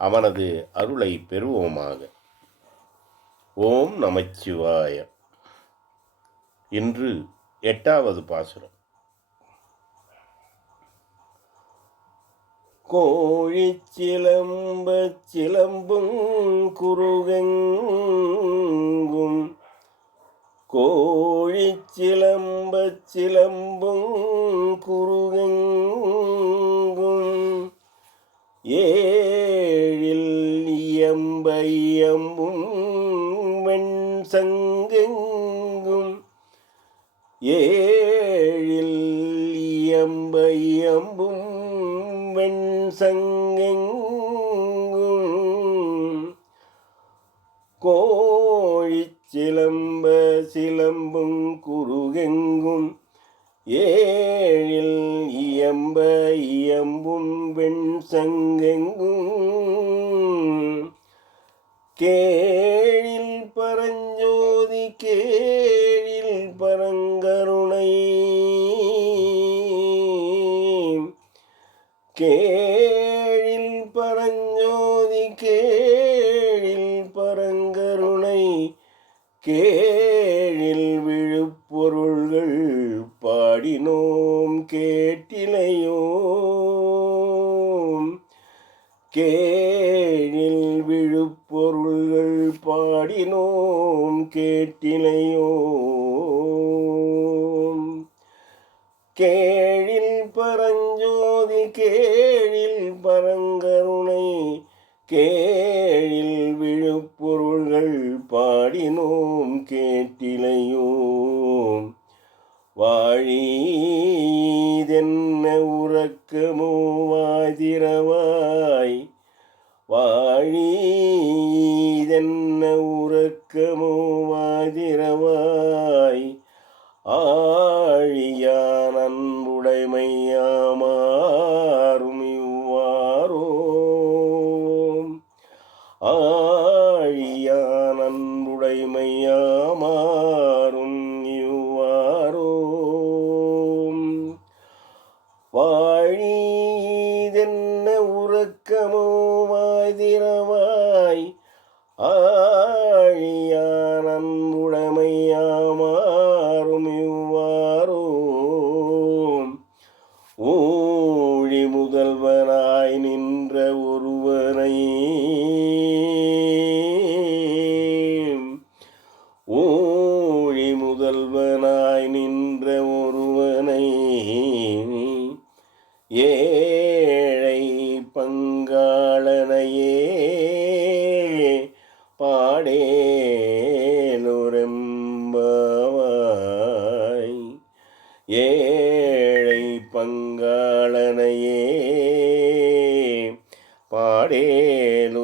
அவனது அருளை பெறுவோமாக. ஓம் நமச்சிவாய. இன்று எட்டாவது பாசுரம். கோழி சிலம்ப சிலம்பும் குருகெங்கும். கோழி சிலம்பச் சிலம்பும் குருகெங்கும். ஏ செம்பையம்பும் வெண் சங்கெங்கும். ஏழில் இயம்பையம்பும் வெண் சங்கெங்கும். கோழி சிலம்ப சிலம்பும் குறுகெங்கும். ஏழில் இயம்ப இயம்பும் வெண் சங்க கேழில் பரஞ்சோதி கேழில் பரங்கருணை கேழில் விழுப்பொருள்கள் பாடினோம் கேட்டிலையோம். கேழில் விழுப்பொருள்கள் பாடினோம் கேட்டிலையோம். கேழில் பரஞ்சோதி கேழில் பரங்கருணை கேழில் விழுப்பொருள்கள் பாடினோம் கேட்டிலையோம். வாழிதென்ன உறக்கமோ வாதிரவாய் வாழிதென்ன உறக்கமோ வாதிரவாய். ஆழியான் அன்புடைமை உறக்கமுமாய் திறமாய் ஆழியான் அன்புடமையாமாறும் இவ்வாறோம். ஊழி முதல்வனாய் நின்ற ஒருவனை ஊழி முதல்வனாய் நின்ற ஒருவனை ஏ பாடேனுரம்பாய் ஏழை பங்காளனையே பாடேனு